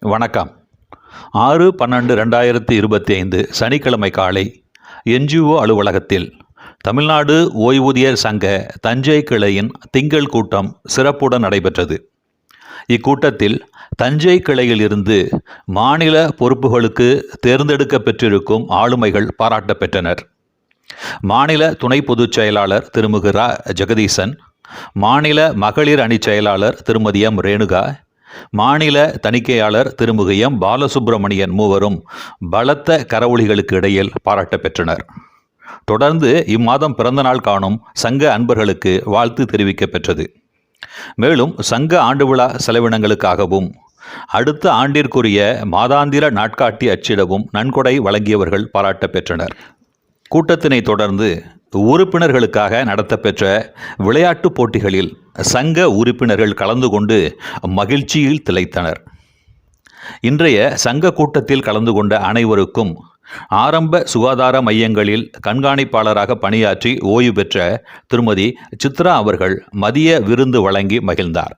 வணக்கம். ஆறு பன்னெண்டு ரெண்டாயிரத்தி இருபத்தி ஐந்து சனிக்கிழமை காலை என்ஜிஓ அலுவலகத்தில் தமிழ்நாடு ஓய்வூதியர் சங்க தஞ்சை கிளையின் திங்கள் கூட்டம் சிறப்புடன் நடைபெற்றது. இக்கூட்டத்தில் தஞ்சை கிளையில் இருந்து மாநில பொறுப்புகளுக்கு தேர்ந்தெடுக்க பெற்றிருக்கும் ஆளுமைகள் பாராட்ட பெற்றனர். மாநில துணை பொதுச் செயலாளர் திருமுகு ரா. ஜெகதீசன் மாநில மகளிர் அணி செயலாளர் திருமதி எம். ரேணுகா மாநில தணிக்கையாளர் திருமுகையம் பாலசுப்பிரமணியன் மூவரும் பலத்த கரவொலிகளுக்கு இடையில் பாராட்ட பெற்றனர். தொடர்ந்து இம்மாதம் பிறந்தநாள் காணும் சங்க அன்பர்களுக்கு வாழ்த்து தெரிவிக்க பெற்றது. மேலும் சங்க ஆண்டு விழா செலவினங்களுக்காகவும் அடுத்த ஆண்டிற்குரிய மாதாந்திர நாட்காட்டி அச்சிடவும் நன்கொடை வழங்கியவர்கள் பாராட்ட பெற்றனர். கூட்டத்தினை தொடர்ந்து உறுப்பினர்களுக்காக நடத்தப்பெற்ற விளையாட்டுப் போட்டிகளில் சங்க உறுப்பினர்கள் கலந்து கொண்டு மகிழ்ச்சியில் திளைத்தனர். இன்றைய சங்க கூட்டத்தில் கலந்து கொண்ட அனைவருக்கும் ஆரம்ப சுகாதார மையங்களில் கண்காணிப்பாளராக பணியாற்றி ஓய்வு பெற்ற திருமதி சித்ரா அவர்கள் மதிய விருந்து வழங்கி மகிழ்ந்தார்.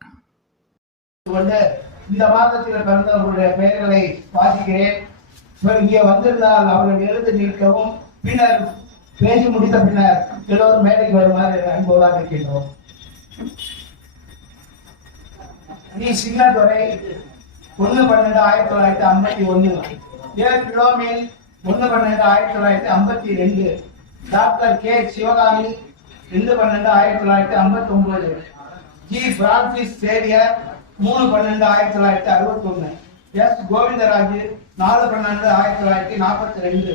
இந்த மாதத்தில் பிறந்தவர்களுடைய பெயர்களை வாசிக்கிறேன். இங்கே வந்திருந்தால் அவர்கள் எழுந்து நிற்கவும் பின்னர் பேசி முடித்த பின்னர் எல்லோரும் மேடைக்கு வருமாறு அன்போடாக இருக்கின்றோம் டி சின்னதுரை ஒன்று பன்னெண்டு ஆயிரத்தி தொள்ளாயிரத்தி ஐம்பத்தி ஒன்று. ஏ கிலோமீல் ஒன்று பன்னெண்டு ஆயிரத்தி தொள்ளாயிரத்தி ஐம்பத்தி ரெண்டு. Doctor K. சிவகாமி ரெண்டு பன்னெண்டு ஆயிரத்தி தொள்ளாயிரத்தி ஐம்பத்தி ஒன்பது. ஜி. பிரான்சிஸ் சேவியர் மூணு பன்னெண்டு ஆயிரத்தி தொள்ளாயிரத்தி அறுபத்தி ஒன்னு எஸ். கோவிந்தராஜ் நாலு பன்னெண்டு ஆயிரத்தி தொள்ளாயிரத்தி நாற்பத்தி ரெண்டு.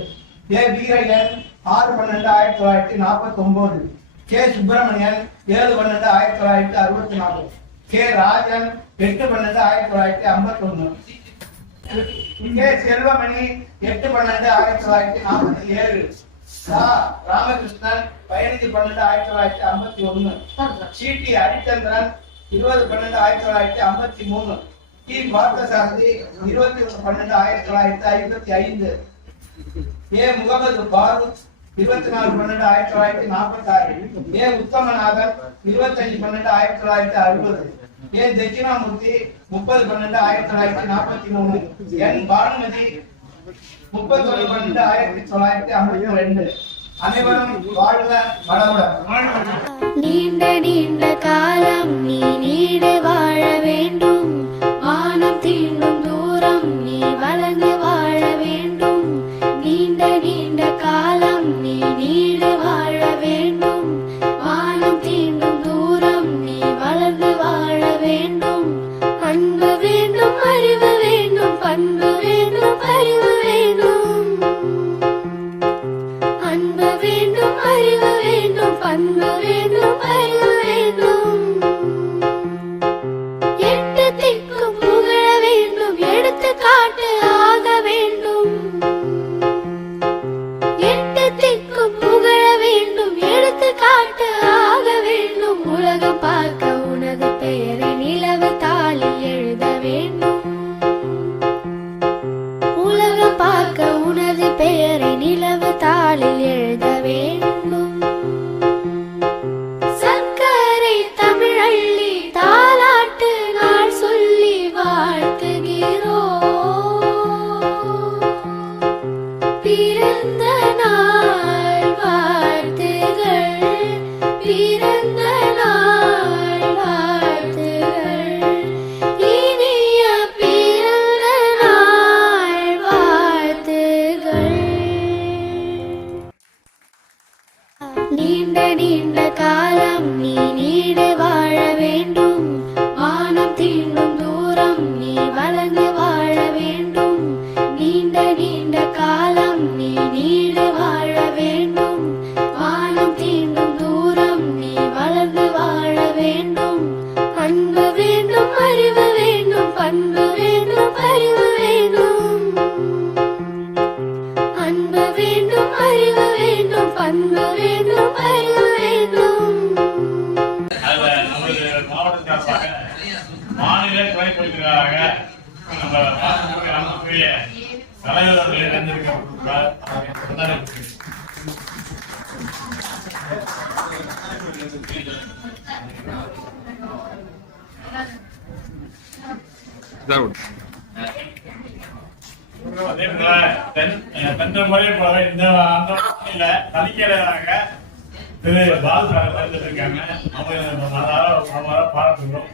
ஏ. வீரையன் ஆறு பன்னெண்டு ஆயிரத்தி தொள்ளாயிரத்தி நாற்பத்தி ஒன்பது கே. சுப்பிரமணியன் ஏழு பன்னெண்டு ஆயிரத்தி தொள்ளாயிரத்தி அறுபத்தி நாலு கே. ராஜன் எட்டு பன்னெண்டு ஆயிரத்தி தொள்ளாயிரத்தி ஐம்பத்தி ஒண்ணு கே. செல்வமணி எட்டு பன்னெண்டு ஆயிரத்தி தொள்ளாயிரத்தி நாற்பத்தி ஏழு. ராமகிருஷ்ணன் பதினஞ்சு பன்னெண்டு ஆயிரத்தி தொள்ளாயிரத்தி ஐம்பத்தி ஒண்ணு சிடி ஹரிச்சந்திரன் இருபது பன்னெண்டு ஆயிரத்தி தொள்ளாயிரத்தி ஐம்பத்தி மூணு டி பார்த்தசாரதி இருபத்தி ஒன்று பன்னெண்டு ஆயிரத்தி தொள்ளாயிரத்தி ஐம்பத்தி ஐந்து. ஏ முகமது பாரூக் இருபத்தி நாலு பன்னெண்டு ஆயிரத்தி தொள்ளாயிரத்தி நாற்பத்தி ஆறு ஏ உத்தமநாதர் இருபத்தி அஞ்சு பன்னெண்டு ஆயிரத்தி தொள்ளாயிரத்தி அறுபது. ஏ தட்சிணாமூர்த்தி முப்பது பன்னெண்டு ஆயிரத்தி தொள்ளாயிரத்தி நாற்பத்தி மூணு. என் பானுமதி முப்பத்தி ஒன்று பன்னெண்டு ஆயிரத்தி தொள்ளாயிரத்தி ஐம்பத்தி ரெண்டு. அனைவரும் வாழ்க வளமுடன். நீண்ட நீண்ட காலம் நீ நீடு வாழ வேண்டும். அதே போல தென் சென்ற முறை போல இந்த அந்த இல்ல திரு பால் சார் அவங்க மனதார பாராட்டுகிறோம்.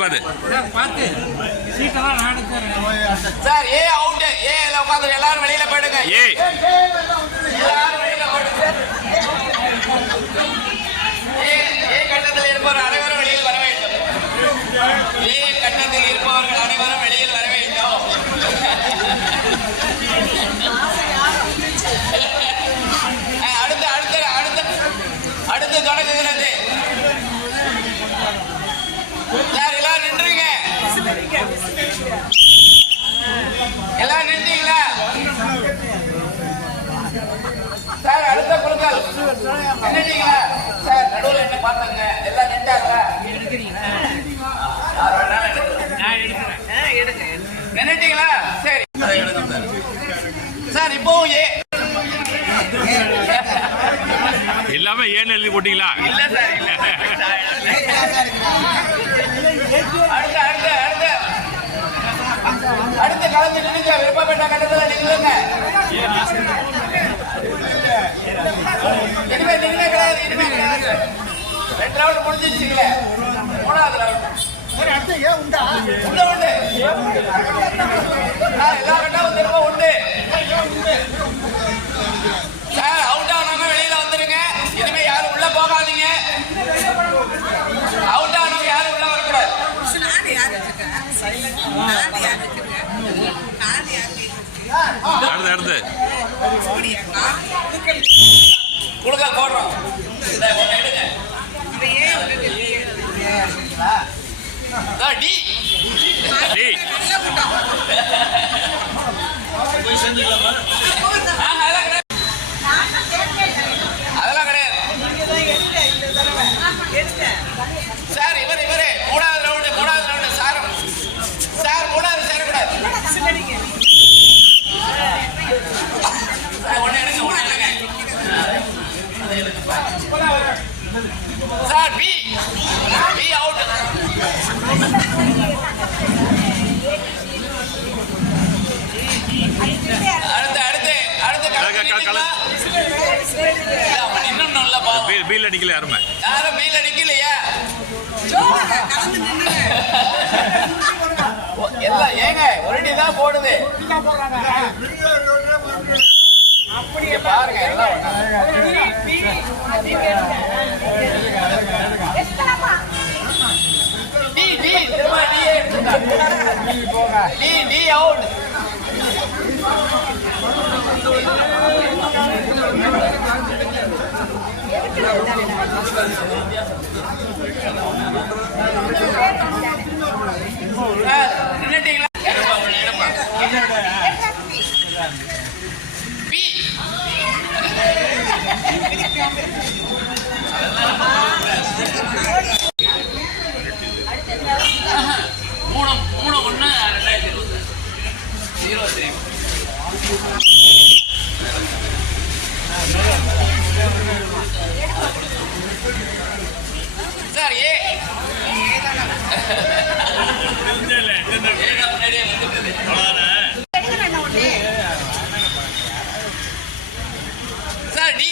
பார்த்து. பார்த்து பார்த்து சார் ஏ அவுட் ஏ உட்காந்து எல்லாரும் வெளியில போயிடுங்க. ஏய் எல்லாரும் வெளியில போயிடுங்க. ஏ ஏ கட்டத்தில் இருப்பவர் அனைவரும் வெளியில் வர வேண்டும். ஏ கட்டத்தில் இருப்பவர்கள் அனைவரும் வெளியில் வர வேண்டும். அடுத்து அடுத்து அடுத்து அடுத்து தொடங்குகிறது சார் எல்லாரும் நின்றுங்க எல்லாம் நின்றீங்களா சார் அடுத்த குழுக்கள் நின்றுட்டீங்களா சார் நடுவில் என்ன பார்த்தாங்க எல்லாம் நின்றாங்களா சரி சார். சார் இப்போ ஏ எல்லாமே ஏன்னு எழுதி போட்டீங்களா? இல்ல சார் இல்ல. அடுத்து அடுத்து அடுத்து. அடுத்து கலந்து நின்னுங்க விருப்பப்பட்ட கட்டத்துல நில்லுங்க. இனிமே நின்னுங்க கிடையாது இனிமே கிடையாது. ரெண்டு ரவுண்ட் முடிஞ்சிருச்சுங்களே மூணாவது ரவுண்ட் உண்டு? உண்டு. ஆ, எல்லா கட்டாவும் திரும்ப உண்டு? சார் அவுட் ஆனவங்க வெளியில வந்துருங்க. இனிமே யாரும் உள்ள போகாதீங்க. அவுட் ஆனவங்க யாரும் உள்ள வரக்கூடாது. அடுத்து அடுத்து. குடுக்கல் போடுறோம். இந்தா, ஒண்ணு எடுங்க இதோ டி டேய் ஆ, அதெல்லாம் கிடையாது அதெல்லாம் கிடையாது சார் இவர் இவரு மூணாவது ரவுண்டு மூணாவது ரவுண்டு சார் சார் மூணாவது சேரக்கூடாது சார், ஒண்ணு எடுங்க ஒண்ணு எடுங்க சார் பி பி அவுட் அடுத்து அடுத்து அடுத்து க- க- கல- இன்னும் நல்ல பாவம் பீ- பீல் அடிக்கல யாருமே. யாரும் மீல் அடிக்கலையா? எல்லாம் ஏங்க ஒரு தான் போடுது பாருங்க எல்லாம் ஒண்ணா. டி டி திரும்ப டி எடுத்துட்டாங்க. டி டி அவுட் சார், நின்னுட்டீங்களா? எடுப்பா, ஒண்ணு எடுப்பா. பி. மூணு மூணு ஒண்ணு ரெண்டாயிரத்தி இருபது ஜீரோ த்ரீ சார் ஏ ஏங்க முன்னாடியே வந்துட்டு சார் டி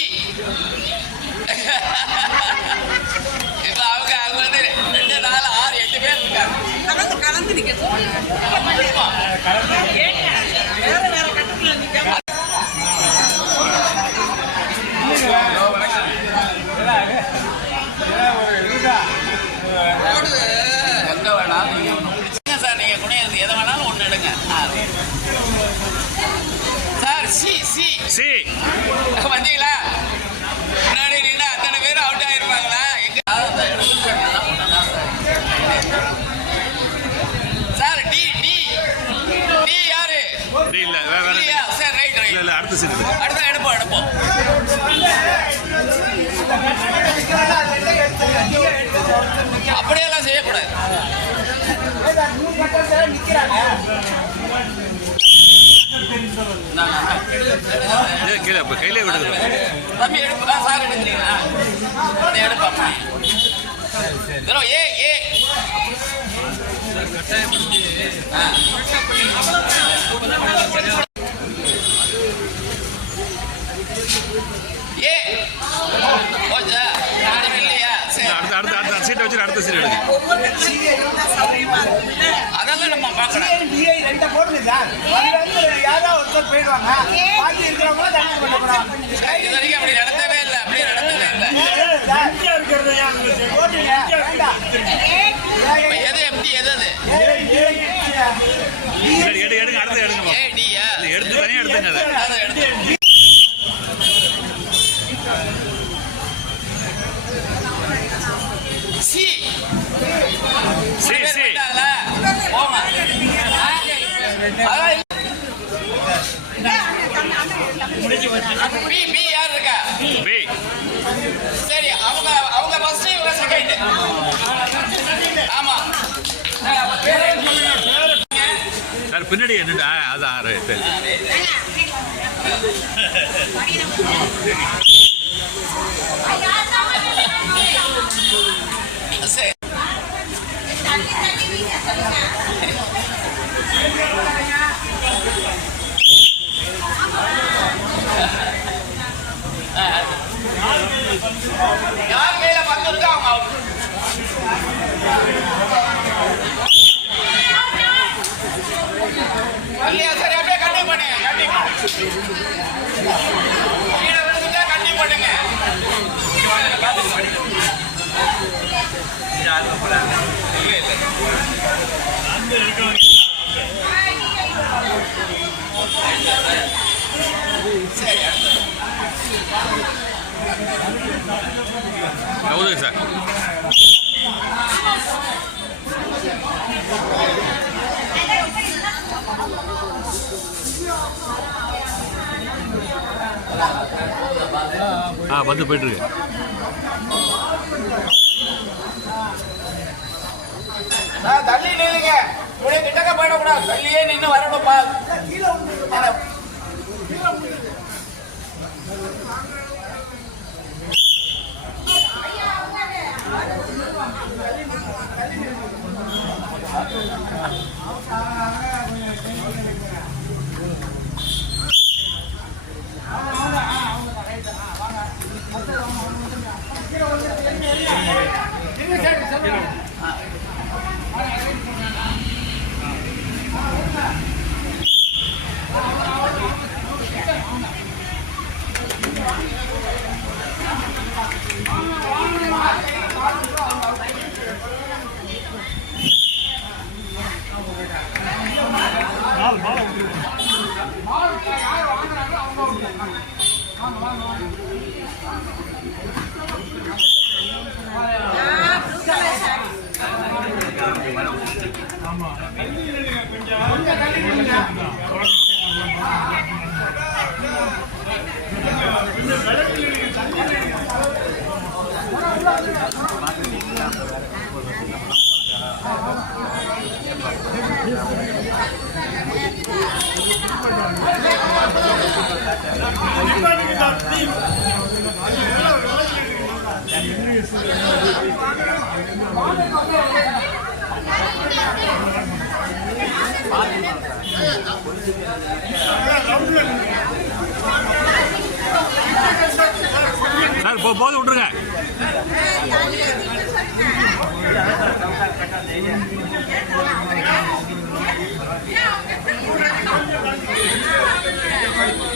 இப்ப அவங்க அவங்க வந்து ரெண்டு நாலு ஆறு எட்டு பேர் இருக்காங்க கலந்து கலந்து நிக்க சொல்லுங்க இருப்போம். வேற வேற கட்டத்துல நிக்க எங்க வேணாலும் நீங்க ஒண்ணு பிடிச்சுங்க சார் நீங்க குனியது எதை வேணாலும் ஒண்ணு எடுங்க ஆ, அது. சார் சி சி சி வந்தீங்களா முன்னாடி நின்று அத்தனை பேர் அவுட் ஆயிருப்பாங்களா எங்க சார் டி டி டி யாரு இல்ல வேற வேற இல்லையா? சார் ரைட் இல்ல ரைட் இல்ல அடுத்த சீட் அடுத்த எடுப்போம் எடுப்போம். அப்படியெல்லாம் செய்யக்கூடாது. கீழே இப்ப கையிலே விடுங்க. தம்பி எடுப்பு சார் எடுக்கிறீங்களா? இதோ ஏ ஏ. ஆ. ஏ இல்லையா சரி அடுத்த அடுத்த அடுத்த சீட்டை வச்சு அடுத்த சீட் எடுங்க அதெல்லாம் நம்ம பார்க்கணும் டிஐ ரெண்டை போடுங்க சார் யாராவது ஒருத்தர் போயிடுவாங்க பாக்கி இருக்கிறவங்களும் தனியாக பண்ண போறாங்க இது வரைக்கும் அப்படி நடந்தவே இல்லை அப்படி நடந்தவே இல்லை பின்னாடி என்னடா அதான் ஆறு சரி. யார் கையில பத்து அவங்க 嗯好的好的谢谢您的好 ஆ வந்து போயிட்டு இருக்கு தள்ளி நில்லுங்க. இவ்வளவு கிட்டக்க போயிடக்கூடாது. தள்ளியே நின்று வரணும்ப்பா சார் போ போது விட்ருங்க கீழே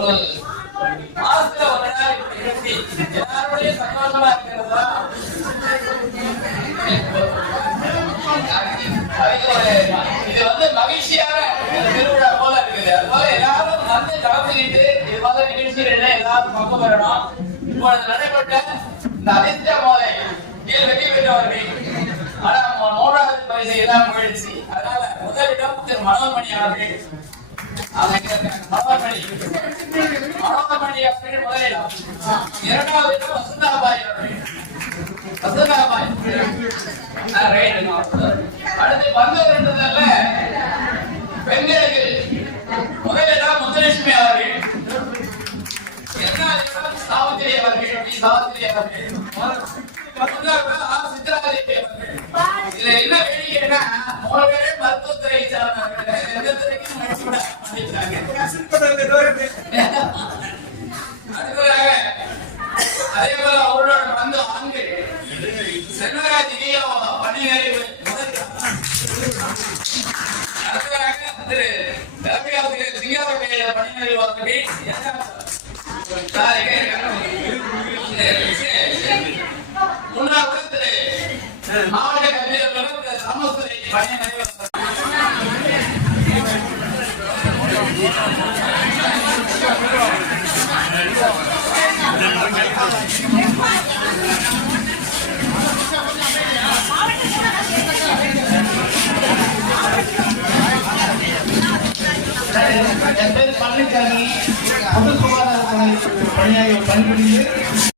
இந்த மாசத்துல ஒரு நாள் நிகழ்ச்சி எல்லாருடைய சந்தோஷமா இருக்கிறது இது வந்து மகிழ்ச்சியான திருவிழா போல இருக்குது அது எல்லாரும் வந்து கலந்துக்கிட்டு இது போல நிகழ்ச்சிகள்ல எல்லாரும் பங்கு பெறணும் இப்பொழுது நடைபெற்ற இந்த அதிர்ஷ்ட மோதை இதில் வெற்றி பெற்றவர்கள் ஆனா மூ- மூன்றாவது பரிசு எல்லாம் போயிடுச்சு அதனால முதலிடம் திரு மனோன்மணி அவர்கள் அவங்க இங்க அவர்கள் முதலிடம் இரண்டாவது வசந்தாபாய் வசந்தாபாய் அடுத்து பெண்களுக்கு முதலிடம் முத்துலட்சுமி அவர்கள் இரண்டாவது சாவித்திரி அவர்கள் சாவித்திரி அவர்கள் இதுல என்ன வேடிக்கைன்னா மூணு பேரே மருத்துவத்துறை சார்ந்தவர்கள் எந்த துறைக்கும் அதே போல பழனிசாமி பொது சுகாதாரத்துறை பணியாளர் பணிபுரிந்து